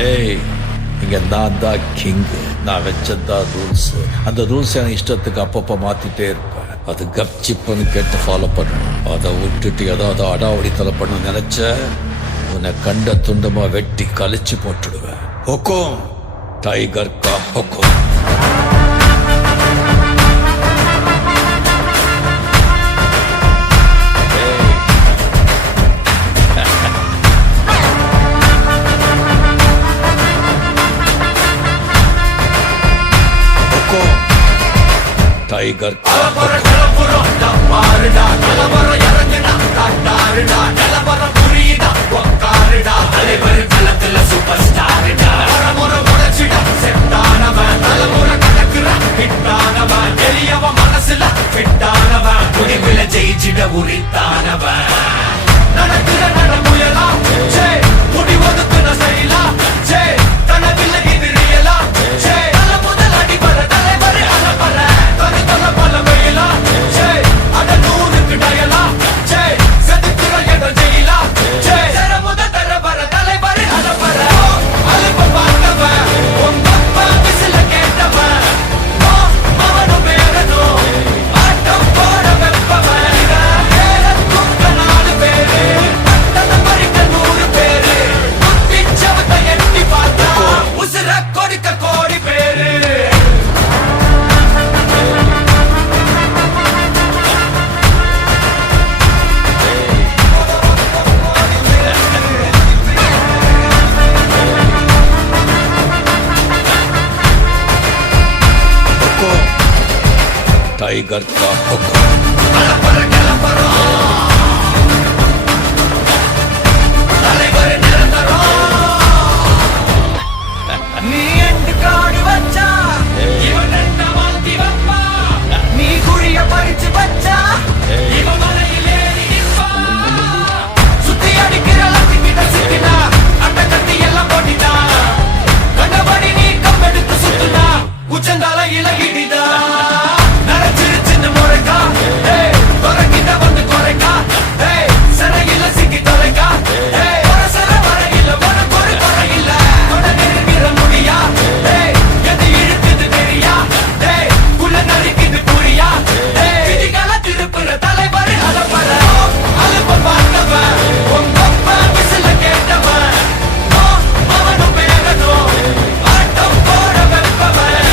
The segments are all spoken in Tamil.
ஏய், இங்க நான் தான் கிங். நான் வச்சதான் ரூல்ஸ். அந்த ரூல்ஸ் எனக்கு இஷ்டத்துக்கு அப்பப்போ மாத்திட்டே இருப்பேன். அது கப்சிப்புன்னு கேட்டு ஃபாலோ பண்ணணும். அதை விட்டுட்டு ஏதாவது அடாவடித்தலை பண்ண நினைச்ச உன்னை கண்ட துண்டமா வெட்டி கழிச்சு போட்டுடுவேன். ஹொக்கும், டைகர் கா ஹொக்கும். டைகர் மனசுல ஃபிட்டானவன், முடிவுல ஜெயிச்சிட உரித்தானவன். நடக்கிற நடமுயலா முடி ஒதுக்குன செயலா கனவில்லை இது ரியலா தல முதல் அடிபர தலைவர் அலப்பற தல பல வயலா அட நூறுக்கு டயலா செதுக்குற இடம் ஜெயிலா தர முதல் தரவர தலைவர் அலப்பற அலுப்ப பார்த்தவன் உங்க அப்பா விசில கேட்டவன் அவனும் வேறனோ ஆட்டம் போட வெப்பவன் குக்க 4 பேரு பட்டத மறிக்க 100 பேரு குத்திச்சவத்தை எட்டி பார்த்தா உசுர கொடுக்க கோடி பேரு. டைகர் கா ஹொக்கும். நீ எண்டு காடு வச்சா இவன் என்ன மாத்தி வைப்பா, நீ குழிய பறிச்சு வச்சா இவன் மலையில் ஏறி நிற்பா. சுத்தி அடிக்கிற லத்திக்கிட்ட சிக்கினா அட்ட கட்டி எல்லாம் போட்டினா கண்டபடி நீ கம்பெடுத்து சுத்துனா உச்சந்தால இலகிடிதா. நரைச்சிரு சின்ன முறைக்கா துறக்கிட்ட வந்து குறைக்கா சிறையில சிக்கி தொலைக்கா சர வரையில உனக்கு ஒரு குறையில்ல கொட நெருங்கிற முடியா எது இழுக்குது தெரியா குள்ள நறுக்குது புரியா விதிகளை திருப்புற தலைவர் அலப்பற அலுப்ப பார்த்தவன் உங்க அப்பா விசில கேட்டவன் அவனும் வேகனோ ஆட்டம் போட வெப்பவன்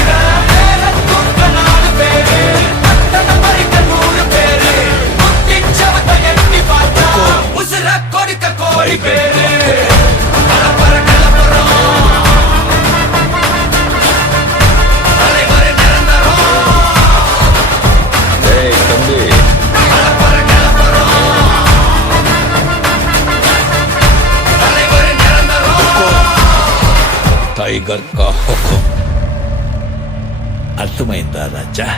குக்க 4 பேரு பட்டத மறிக்க 100 பேரு குத்திச்சவத்தை எட்டி பார்த்தா உசுர கொடுக்க கோடி பேரு. அலப்பற கிளம்புறோம் தலைவர் நிரந்தரம். ஏய் தம்பி, அலப்பற கிளம்புறோம் தலைவர் நிரந்தரம். டைகர் கா ஹொக்கும். అర్థమైందా రాజా?